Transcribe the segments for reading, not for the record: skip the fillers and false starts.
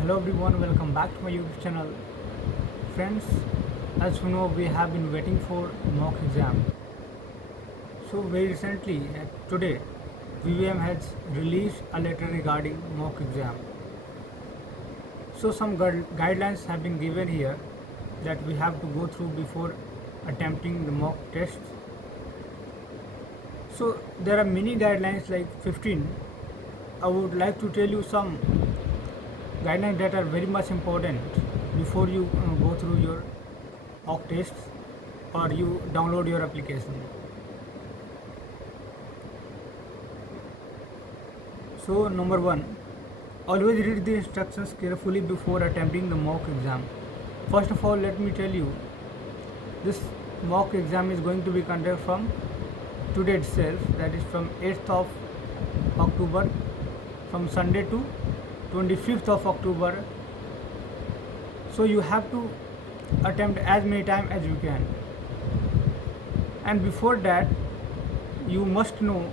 Hello everyone, welcome back to my YouTube channel. Friends, as you know, we have been waiting for mock exam. So very recently, today, VVM has released a letter regarding mock exam. So some guidelines have been given here that we have to go through before attempting the mock tests. So there are many guidelines like 15. I would like to tell you some guidelines that are very much important before you go through your mock tests or you download your application. So number one, always read the instructions carefully before attempting the mock exam. First of all, let me tell you, this mock exam is going to be conducted from today itself, that is from 8th of October, from Sunday to 25th of October. So you have to attempt as many times as you can. And before that, you must know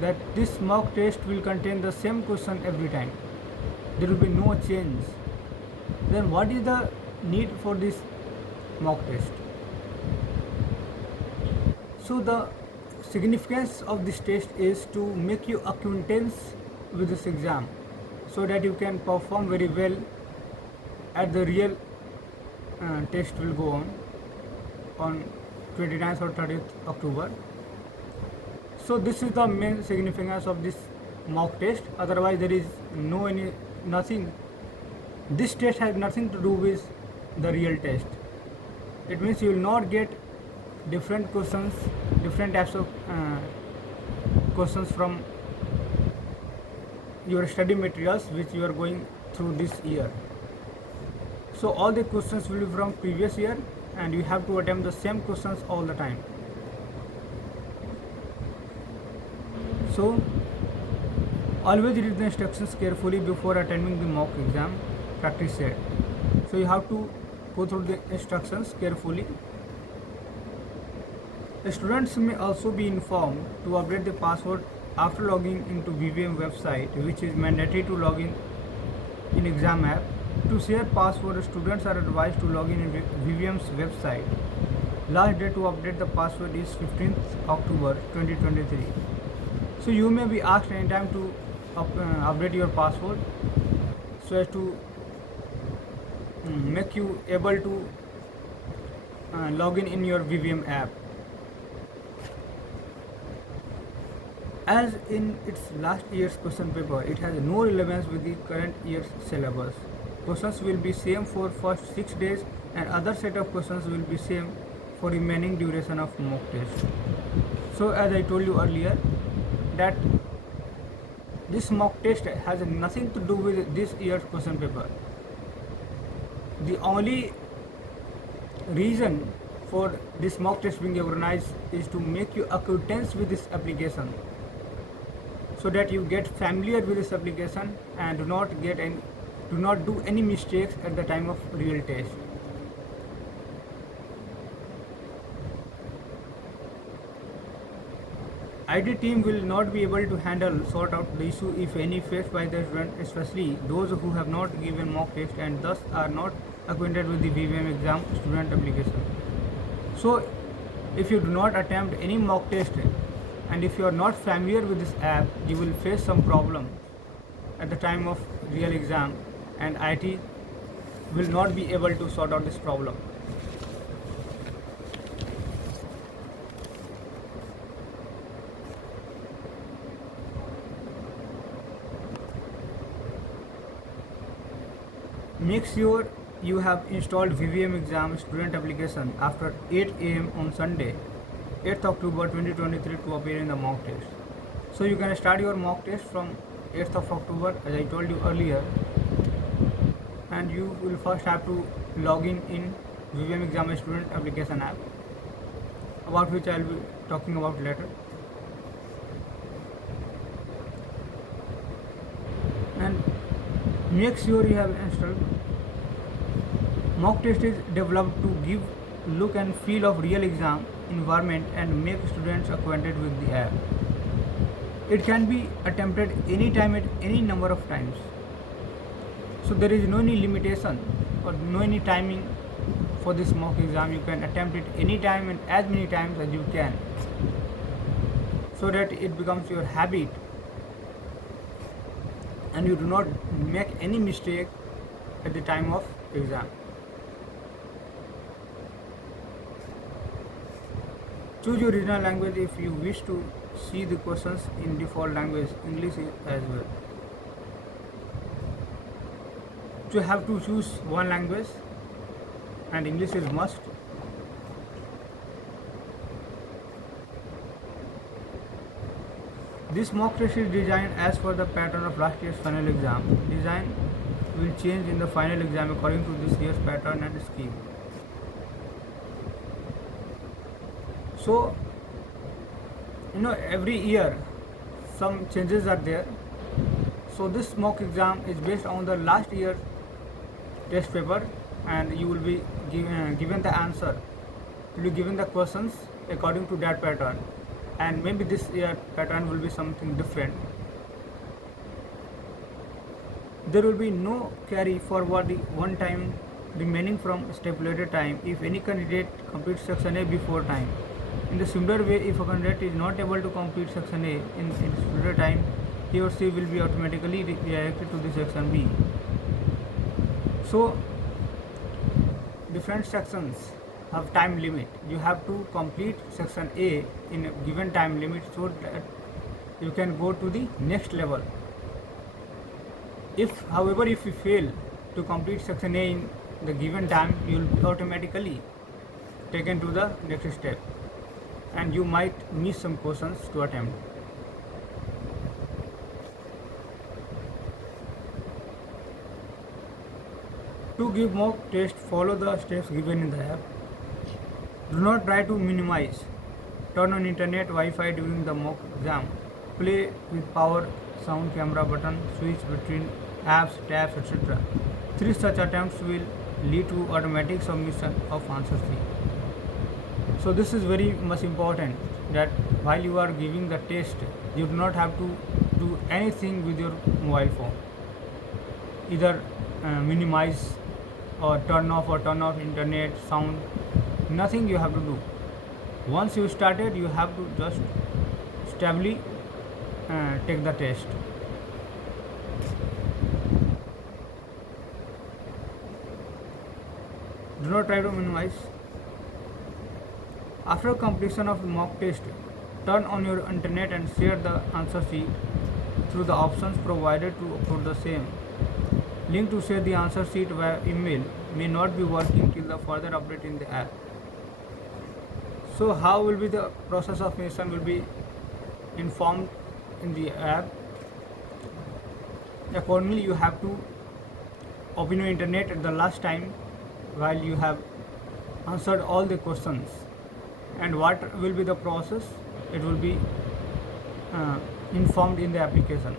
that this mock test will contain the same question every time. There will be no change. Then what is the need for this mock test? So the significance of this test is to make you acquaintance with this exam so that you can perform very well at the real test will go on 29th or 30th October. So this is the main significance of this mock test. Otherwise there is nothing. This test has nothing to do with the real test. It means you will not get different questions, different types of questions from your study materials which you are going through this year. So all the questions will be from previous year and you have to attempt the same questions all the time. So always read the instructions carefully before attending the mock exam, practice set. So you have to go through the instructions carefully. The students may also be informed to update the password after logging into VVM website, which is mandatory to log in exam app. To share password, students are advised to log in VVM's website. Last day to update the password is 15th October 2023. So you may be asked anytime to update your password so as to make you able to log in your VVM app. As in its last year's question paper, it has no relevance with the current year's syllabus. Questions will be same for first 6 days and other set of questions will be same for remaining duration of mock test. So as I told you earlier that this mock test has nothing to do with this year's question paper. The only reason for this mock test being organized is to make you acquaintance with this application, so that you get familiar with this application and do not do any mistakes at the time of real test. IT team will not be able to sort out the issue if any faced by the student, especially those who have not given mock test and thus are not acquainted with the VVM exam student application. So if you do not attempt any mock test and if you are not familiar with this app, you will face some problem at the time of real exam and IT will not be able to sort out this problem. Make sure you have installed VVM exam student application after 8 AM on Sunday, 8th October 2023 to appear in the mock test. So you can start your mock test from 8th of October as I told you earlier, and you will first have to log in VVM exam student application app, about which I will be talking about later. And make sure you have installed. Mock test is developed to give look and feel of real exam environment and make students acquainted with the app. It can be attempted anytime at any number of times. So there is no any limitation or no any timing for this mock exam. You can attempt it anytime and as many times as you can, so that it becomes your habit and you do not make any mistake at the time of exam. Choose your original language if you wish to see the questions in default language, English as well. So you have to choose one language and English is must. This mock test is designed as per the pattern of last year's final exam. Design will change in the final exam according to this year's pattern and scheme. So, every year some changes are there. So this mock exam is based on the last year test paper, and you will be given the answer. You will be given the questions according to that pattern, and maybe this year pattern will be something different. There will be no carry forward one time remaining from stipulated time if any candidate completes section A before time. In the similar way, if a candidate is not able to complete section A in stipulated time, he or she will be automatically redirected to the section B. So different sections have time limit. You have to complete section A in a given time limit so that you can go to the next level. However, if you fail to complete section A in the given time, you will be automatically taken to the next step, and you might miss some questions to attempt. To give mock test, follow the steps given in the app. Do not try to minimize. Turn on internet Wi-Fi during the mock exam. Play with power, sound, camera button, switch between apps, tabs, etc. 3 such attempts will lead to automatic submission of answer sheet. So this is very much important, that while you are giving the test, you do not have to do anything with your mobile phone. Either minimize or turn off internet, sound, nothing you have to do. Once you started, you have to just stably take the test. Do not try to minimize. After completion of the mock test, turn on your internet and share the answer sheet through the options provided to upload the same. Link to share the answer sheet via email may not be working till the further update in the app. So how will be the process of submission will be informed in the app. Accordingly, you have to open your internet at the last time while you have answered all the questions, and what will be the process, it will be informed in the application.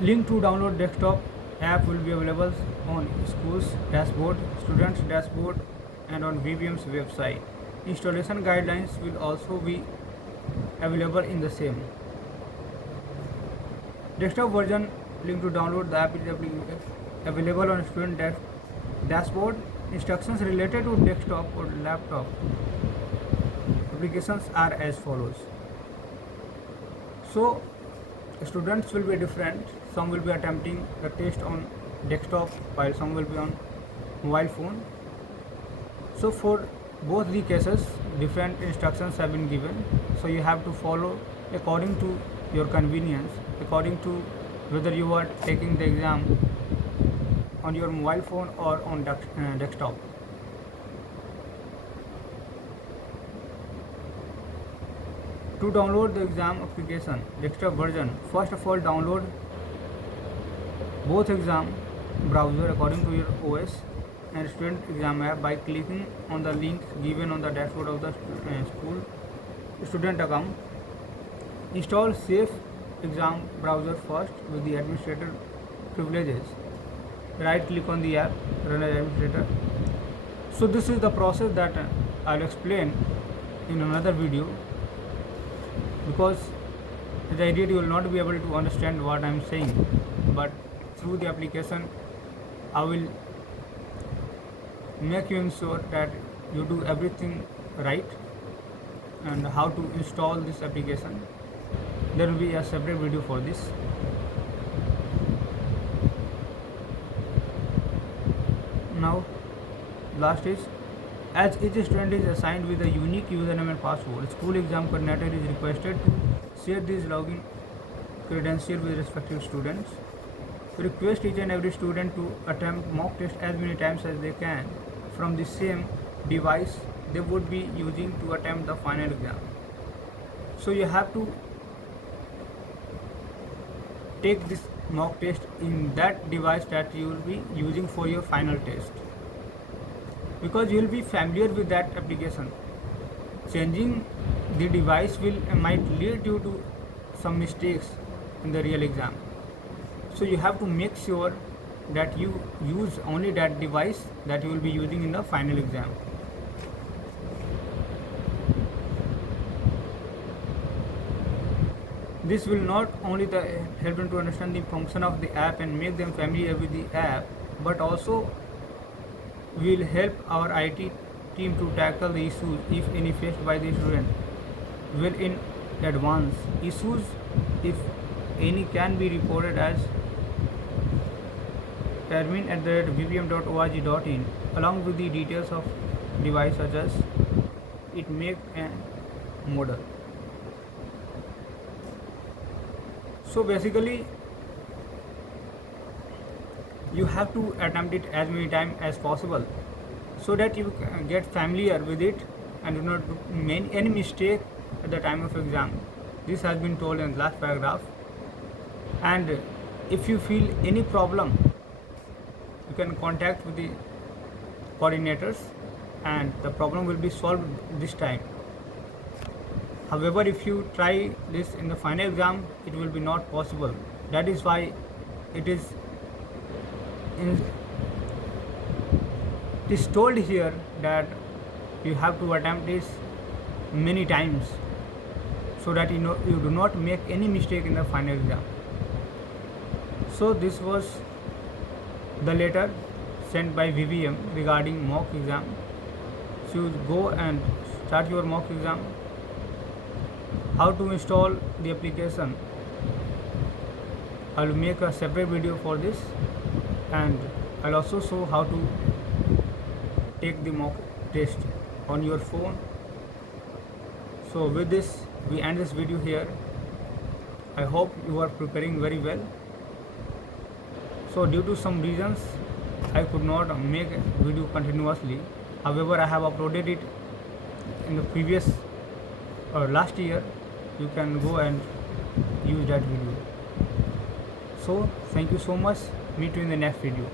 Link to download desktop app will be available on school's dashboard, students dashboard, and on VVM's website. Installation guidelines will also be available in the same. Desktop version link to download the app is available on student dashboard. Instructions related to desktop or laptop applications are as follows. So students will be different. Some will be attempting the test on desktop while some will be on mobile phone. So for both the cases, different instructions have been given. So you have to follow according to your convenience, according to whether you are taking the exam on your mobile phone or on desktop. To download the exam application desktop version, first of all download both exam browser according to your OS and student exam app by clicking on the link given on the dashboard of the school student account. Install safe exam browser first with the administrator privileges. Right click on the app, run as administrator. So this is the process that I'll explain in another video, because as I did, you will not be able to understand what I am saying, but through the application I will make you ensure that you do everything right. And how to install this application, there will be a separate video for this. Now last is, as each student is assigned with a unique username and password, school exam coordinator is requested to share these login credentials with respective students. Request each and every student to attempt mock test as many times as they can from the same device they would be using to attempt the final exam. So you have to take this mock test in that device that you will be using for your final test, because you will be familiar with that application. Changing the device might lead you to some mistakes in the real exam. So you have to make sure that you use only that device that you will be using in the final exam. This will not only help them to understand the function of the app and make them familiar with the app, but also will help our IT team to tackle the issues, if any, faced by the student well in advance. Issues, if any, can be reported as admin@vvm.org.in along with the details of device such as its make and model. So basically you have to attempt it as many times as possible so that you get familiar with it and do not do any mistake at the time of exam. This has been told in the last paragraph. And if you feel any problem, you can contact with the coordinators and the problem will be solved this time. However, if you try this in the final exam, it will be not possible. That is why it is told here that you have to attempt this many times so that you do not make any mistake in the final exam. So this was the letter sent by VVM regarding mock exam. So you go and start your mock exam. How to install the application, I will make a separate video for this, and I'll also show how to take the mock test on your phone. So with this we end this video here. I hope you are preparing very well. So due to some reasons I could not make a video continuously. However, I have uploaded it in the previous or last year. You can go and use that video. So thank you so much. Meet you in the next video.